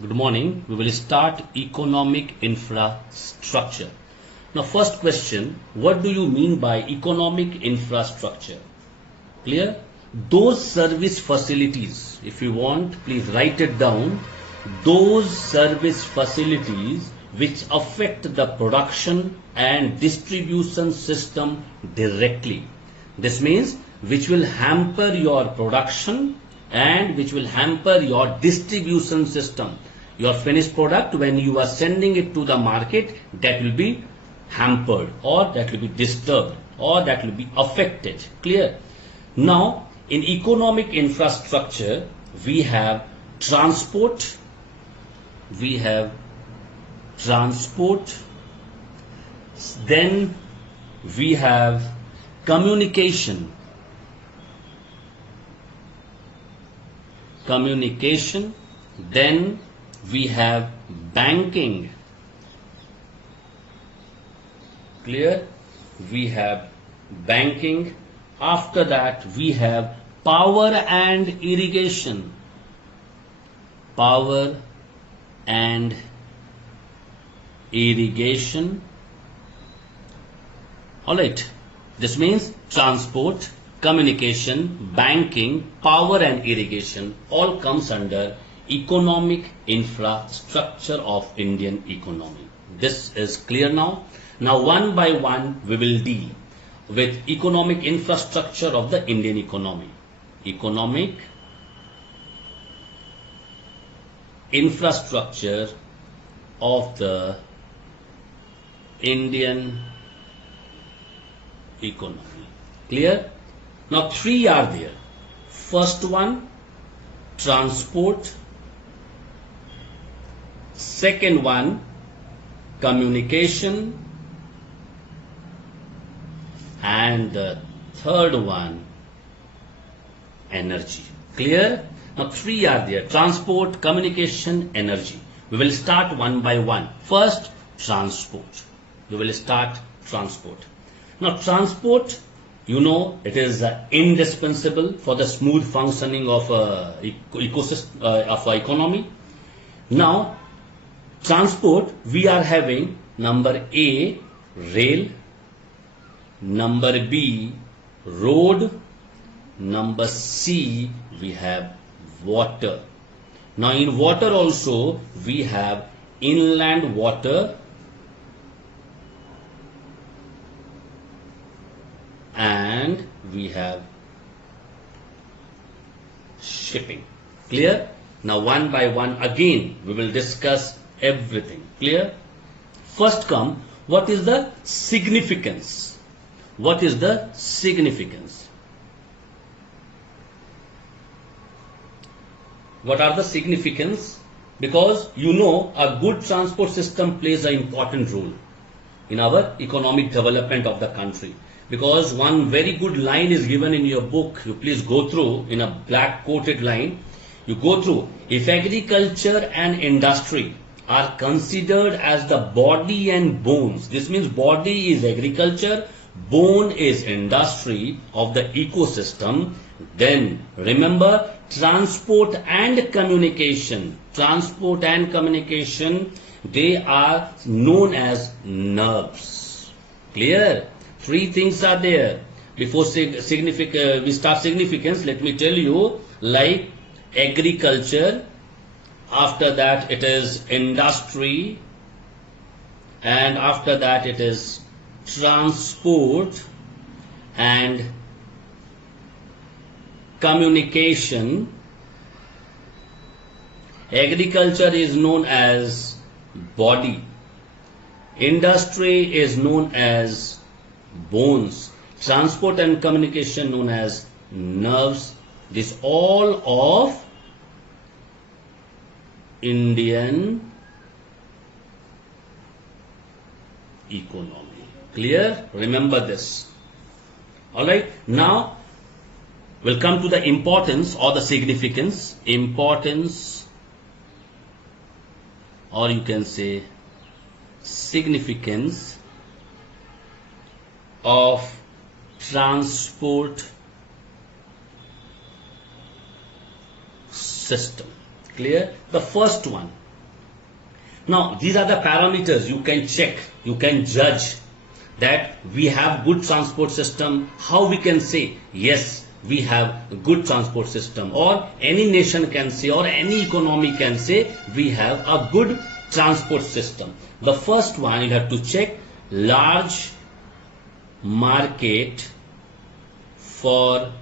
Good morning. We will start economic infrastructure. Now, first question, what do you mean by economic infrastructure? Clear? Those service facilities, if you want, please write it down. Those service facilities which affect the production and distribution system directly. This means which will hamper your production and which will hamper your distribution system. Your finished product, when you are sending it to the market, that will be hampered or that will be disturbed or that will be affected. Clear? Now, in economic infrastructure, we have transport, then we have communication, then we have banking. Clear? We have banking. After that we have power and irrigation. Alright. This means transport, communication, banking, power and irrigation all comes under economic infrastructure of Indian economy. This is clear now. Now one by one we will deal with economic infrastructure of the Indian economy. Economic infrastructure of the Indian economy. Clear? Now three are there. First one, transport. Second one, communication. And the third one, energy. Clear? Now three are there. Transport, communication, energy. We will start one by one. First, transport. We will start transport. Now transport, you know, it is indispensable for the smooth functioning of ecosystem of economy. Now transport, we are having number A, rail, number B, road, number C, we have water. Now in water also we have inland water and we have shipping. Clear? Now one by one again we will discuss everything. Clear? First come, what is the significance? What is the significance? What are the significance? Because you know a good transport system plays an important role in our economic development of the country. Because one very good line is given in your book, you please go through in a black coated line. You go through, if agriculture and industry are considered as the body and bones, this means body is agriculture, bone is industry of the ecosystem, then remember transport and communication, they are known as nerves. Clear? Three things are there. Before we start significance, let me tell you, like agriculture, after that it is industry, and after that it is transport and communication. Agriculture is known as body, industry is known as bones, transport and communication known as nerves. This all of Indian economy. Clear? Remember this. Alright, now we'll come to the importance or the significance. Importance, or you can say significance of transport system. Clear? The first one, Now, these are the parameters you can check, you can judge that we have good transport system. How we can say, yes, we have a good transport system, or any nation can say, or any economy can say, we have a good transport system. The first one, you have to check large market for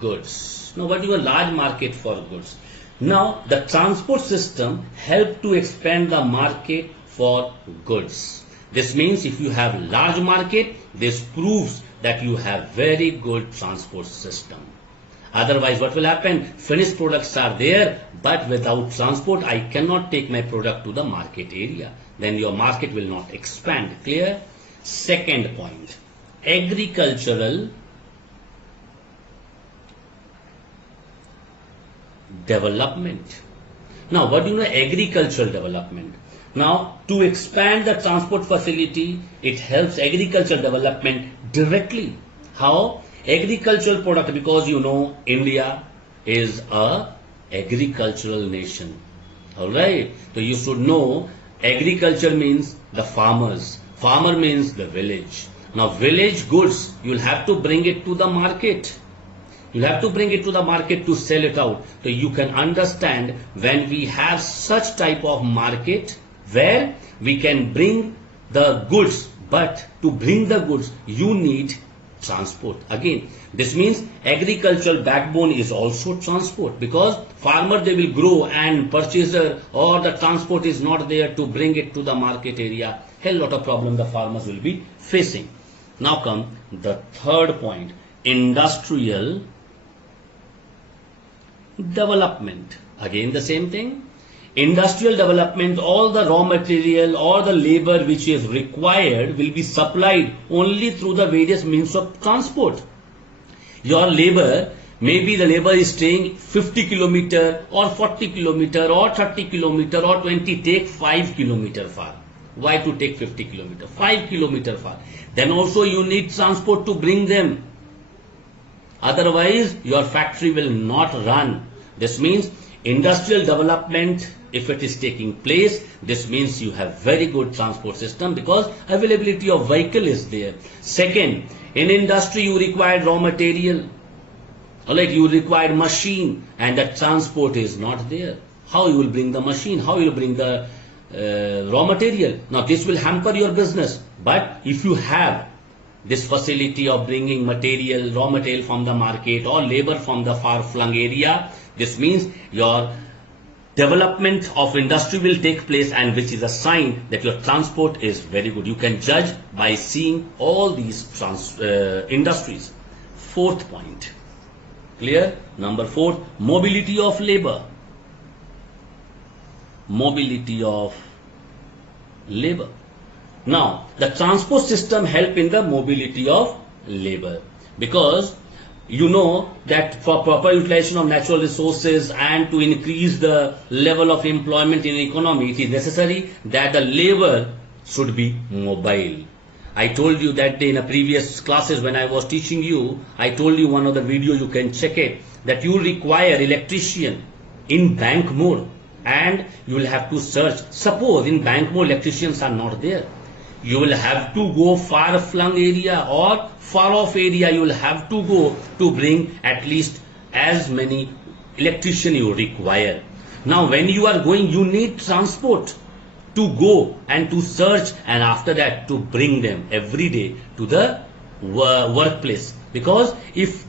goods. Now, what is a large market for goods? Now, the transport system help to expand the market for goods. This means if you have large market, this proves that you have very good transport system. Otherwise, what will happen? Finished products are there, but without transport, I cannot take my product to the market area. Then your market will not expand. Clear? Second point, agricultural development. Now, what do you know agricultural development? Now, to expand the transport facility, it helps agricultural development directly. How? Agricultural product, because you know India is a agricultural nation. Alright, so you should know agriculture means the farmers. Farmer means the village. Now, village goods, you'll have to bring it to the market. You have to bring it to the market to sell it out. So you can understand when we have such type of market where we can bring the goods, but to bring the goods you need transport. Again, this means agricultural backbone is also transport, because farmer they will grow and purchaser or the transport is not there to bring it to the market area. Hell lot of problem the farmers will be facing. Now come the third point, industrial development. Again the same thing. Industrial development, all the raw material or the labor which is required will be supplied only through the various means of transport. Your labor, maybe the labor is staying 50 kilometer or 40 kilometer or 30 kilometer or 20, take 5 kilometer far. Why to take 50 kilometer? 5 kilometer far. Then also you need transport to bring them. Otherwise your factory will not run. This means industrial development, if it is taking place, this means you have very good transport system because availability of vehicle is there. Second, in industry you require raw material, like you require machine, and the transport is not there. How you will bring the machine? How you will bring the raw material? Now this will hamper your business. But if you have this facility of bringing material, raw material from the market or labor from the far-flung area, this means your development of industry will take place, and which is a sign that your transport is very good. You can judge by seeing all these industries. Fourth point. Clear? Number 4, mobility of labor. Mobility of labor. Now, the transport system help in the mobility of labor, because you know that for proper utilization of natural resources and to increase the level of employment in the economy, it is necessary that the labor should be mobile. I told you that day in a previous classes when I was teaching you, I told you one of the video, you can check it, that you require electrician in bank mode and you will have to search. Suppose in bank mode electricians are not there. You will have to go far flung area or far off area, you will have to go to bring at least as many electrician you require. Now when you are going, you need transport to go and to search, and after that to bring them every day to the workplace. Because if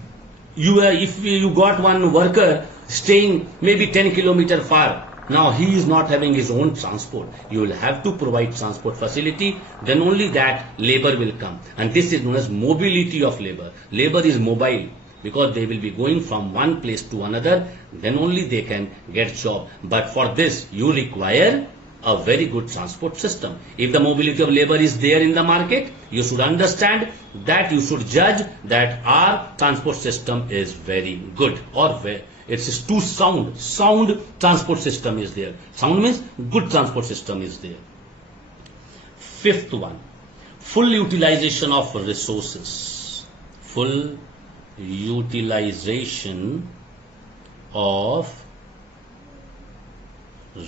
you got one worker staying maybe 10 kilometer far, now he is not having his own transport. You will have to provide transport facility, then only that labor will come. And this is known as mobility of labor. Labor is mobile because they will be going from one place to another, then only they can get job. But for this you require a very good transport system. If the mobility of labor is there in the market, you should understand that, you should judge that our transport system is very good, or it's too sound. Sound transport system is there. Sound means good transport system is there. Fifth one, full utilization of resources. Full utilization of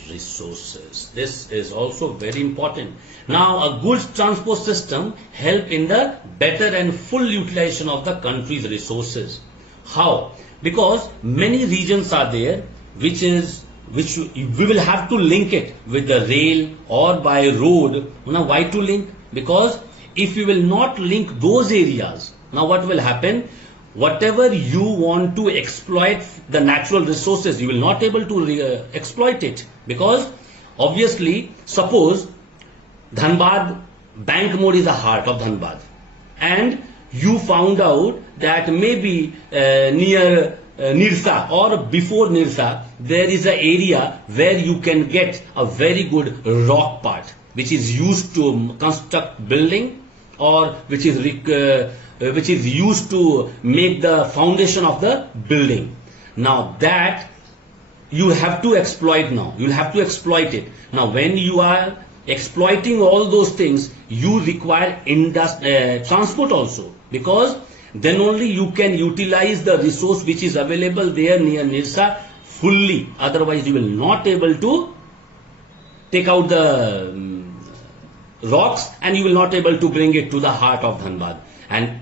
resources. This is also very important. Now, a good transport system help in the better and full utilization of the country's resources. How? Because many regions are there which we will have to link it with the rail or by road. Now, why to link? Because if you will not link those areas, now what will happen? Whatever you want to exploit the natural resources, you will not able to exploit it, because obviously, suppose Dhanbad Bank Mode is the heart of Dhanbad, and you found out that maybe near Nirsa or before Nirsa there is an area where you can get a very good rock part which is used to construct building, or which is used to make the foundation of the building. Now that you have to exploit now. You will have to exploit it. Now when you are exploiting all those things, you require transport also, because then only you can utilize the resource which is available there near Nirsa fully. Otherwise you will not able to take out the rocks, and you will not able to bring it to the heart of Dhanbad. And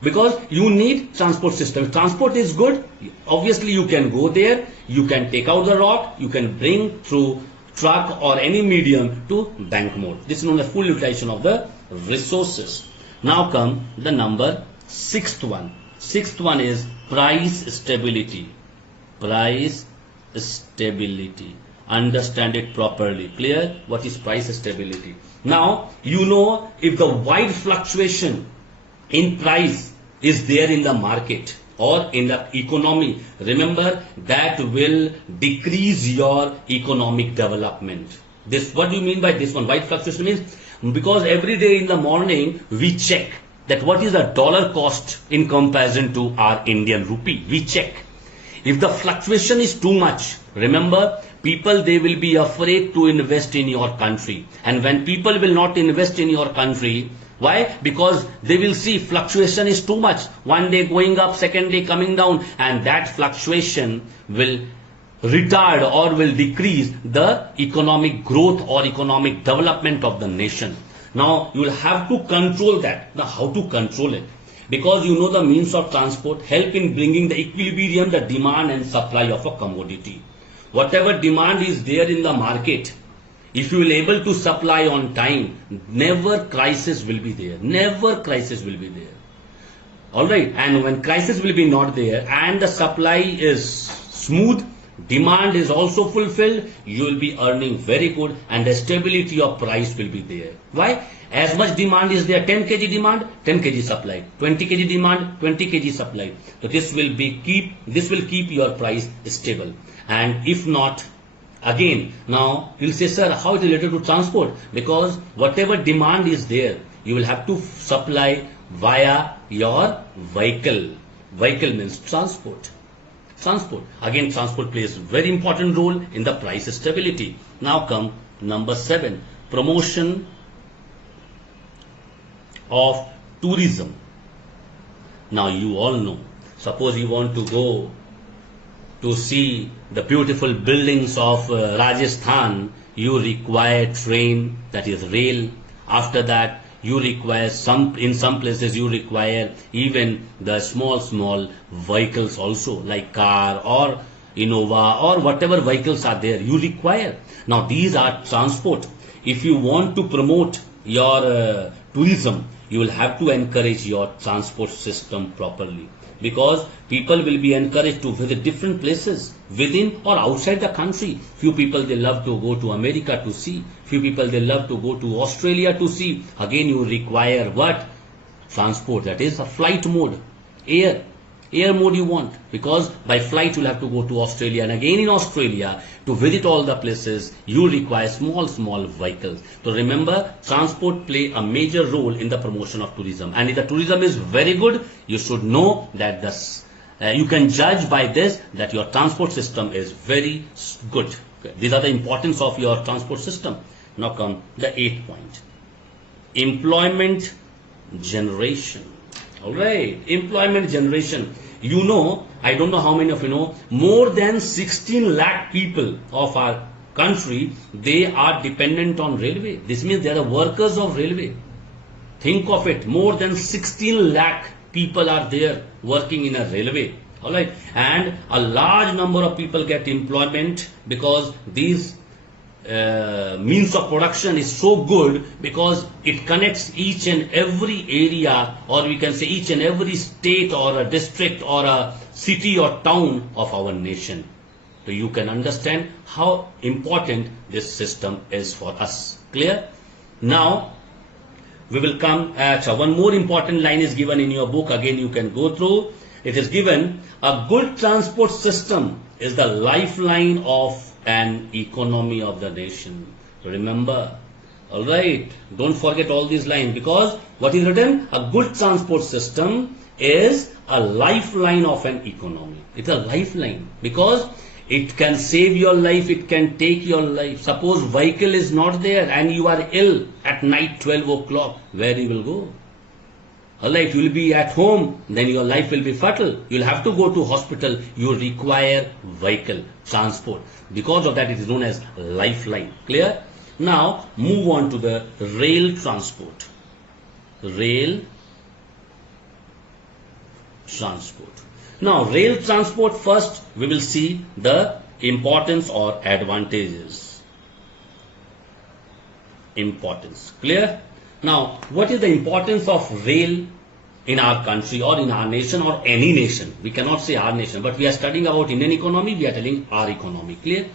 because you need transport system. Transport is good. Obviously you can go there, you can take out the rock, you can bring through truck or any medium to Bank Mode. This is known as full utilization of the resources. Now come the sixth one. Sixth one is price stability. Price stability. Understand it properly. Clear? What is price stability? Now, you know, if the wide fluctuation in price is there in the market or in the economy, remember that will decrease your economic development. This, what do you mean by this one? Wide fluctuation means, because every day in the morning we check that what is the dollar cost in comparison to our Indian rupee. We check. If the fluctuation is too much, remember, people, they will be afraid to invest in your country. And when people will not invest in your country, why? Because they will see fluctuation is too much. One day going up, second day coming down, and that fluctuation will retard or will decrease the economic growth or economic development of the nation. Now you will have to control that. Now how to control it? Because you know the means of transport help in bringing the equilibrium, the demand and supply of a commodity. Whatever demand is there in the market, if you will able to supply on time, never crisis will be there. Never crisis will be there. Alright, and when crisis will be not there and the supply is smooth, demand is also fulfilled, you will be earning very good and the stability of price will be there. Why? As much demand is there, 10 kg demand, 10 kg supply, 20 kg demand, 20 kg supply. So this will keep your price stable. And if not, again, now you'll say, sir, how it is related to transport? Because whatever demand is there, you will have to supply via your vehicle. Vehicle means transport. Transport. Again, transport plays a very important role in the price stability. Now come number 7, promotion of tourism. Now you all know, suppose you want to go to see the beautiful buildings of Rajasthan, you require train, that is rail. After that, you require in some places you require even the small vehicles also, like car or Innova or whatever vehicles are there, you require. Now these are transport. If you want to promote your tourism, you will have to encourage your transport system properly, because people will be encouraged to visit different places within or outside the country. Few people, they love to go to America to see. Few people, they love to go to Australia to see. Again, you require what? Transport. That is a flight mode. Air mode you want, because by flight you'll have to go to Australia, and again in Australia to visit all the places you require small vehicles. So remember, transport play a major role in the promotion of tourism, and if the tourism is very good, you should know that you can judge by this that your transport system is very good. These are the importance of your transport system. Now come the 8th point, employment generation. Alright, employment generation. You know, I don't know how many of you know, more than 16 lakh people of our country, they are dependent on railway. This means they are the workers of railway. Think of it, more than 16 lakh people are there working in a railway. Alright, and a large number of people get employment because these means of production is so good because it connects each and every area, or we can say each and every state or a district or a city or town of our nation. So you can understand how important this system is for us. Clear? Now we will come at one more important line is given in your book. Again, you can go through. It is given, a good transport system is the lifeline of an economy of the nation. Remember, alright, don't forget all these lines, because what is written? A good transport system is a lifeline of an economy. It's a lifeline because it can save your life, it can take your life. Suppose vehicle is not there and you are ill at night 12 o'clock, where you will go? Alright, you will be at home, then your life will be fatal. You will have to go to hospital. You require vehicle, transport. Because of that, it is known as lifeline. Clear? Now, move on to the rail transport. Rail transport. Now, rail transport, first we will see the importance or advantages. Importance. Clear? Now, what is the importance of rail in our country or in our nation or any nation? We cannot say our nation, but we are studying about Indian economy, we are telling our economy. Clear?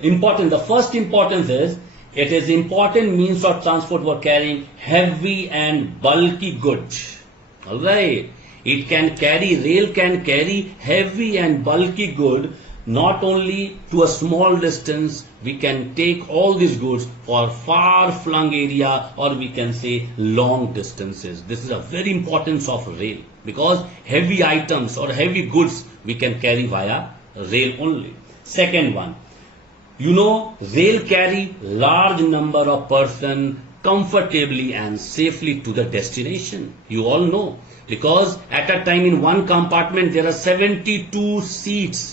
Important. The first importance is, it is important means of transport for carrying heavy and bulky goods. Alright. It can carry, rail can carry heavy and bulky good, not only to a small distance, we can take all these goods for far-flung area, or we can say long distances. This is a very importance of rail, because heavy items or heavy goods we can carry via rail only. Second one, you know, rail carry large number of person comfortably and safely to the destination. You all know, because at a time in one compartment there are 72 seats.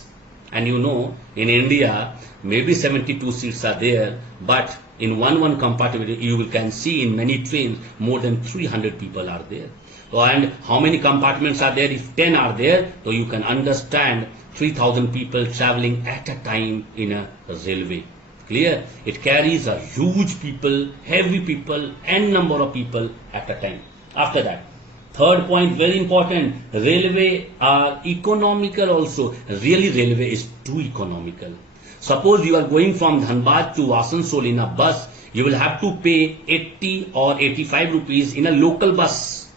And you know, in India, maybe 72 seats are there, but in one compartment, you can see in many trains, more than 300 people are there. So, and how many compartments are there? If 10 are there, so you can understand 3,000 people traveling at a time in a railway. Clear? It carries a huge people, heavy people, n number of people at a time. After that, third point, very important, railway are economical also. Really, railway is too economical. Suppose you are going from Dhanbad to Asansol in a bus, you will have to pay 80 or 85 rupees in a local bus.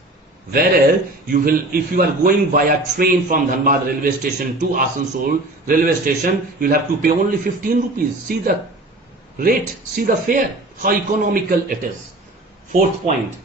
Whereas, if you are going via train from Dhanbad railway station to Asansol railway station, you will have to pay only 15 rupees. See the rate, see the fare, how economical it is. Fourth point,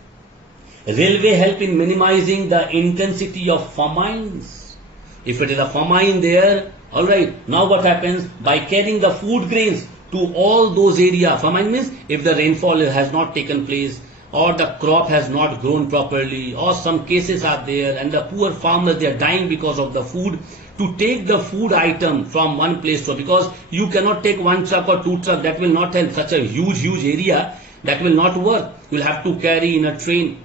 railway help in minimizing the intensity of famines. If it is a famine there, alright, now what happens? By carrying the food grains to all those areas, famine means if the rainfall has not taken place, or the crop has not grown properly, or some cases are there and the poor farmers, they are dying because of the food, to take the food item from one place to, because you cannot take one truck or two truck, that will not help. Such a huge area, that will not work. You will have to carry in a train.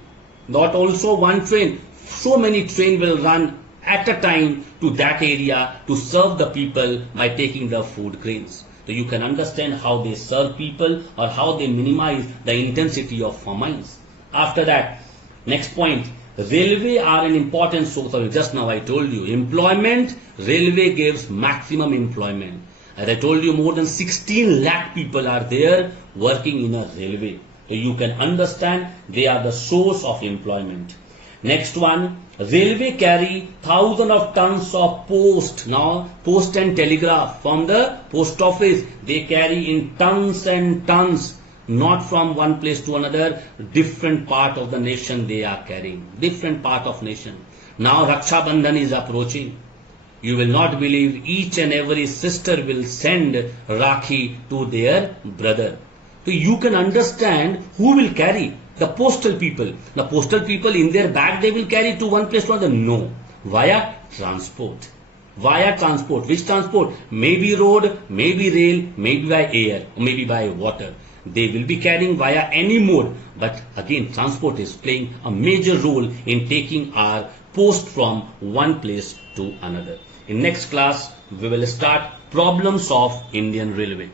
Not also one train, so many trains will run at a time to that area to serve the people by taking the food grains. So you can understand how they serve people or how they minimize the intensity of famines. After that, next point, railway are an important source of, just now I told you, employment. Railway gives maximum employment. As I told you, more than 16 lakh people are there working in a railway. So you can understand they are the source of employment. Next one, railway carry thousands of tons of post. Now, post and telegraph from the post office, they carry in tons and tons, not from one place to another, different part of the nation they are carrying, different part of nation. Now, Raksha Bandhan is approaching. You will not believe each and every sister will send Rakhi to their brother. So you can understand who will carry. The postal people. The postal people in their bag they will carry to one place to another. No. Via transport. via transport. Which transport? Maybe road, maybe rail, maybe by air, or maybe by water. They will be carrying via any mode, but again transport is playing a major role in taking our post from one place to another. In next class, we will start problems of Indian Railway.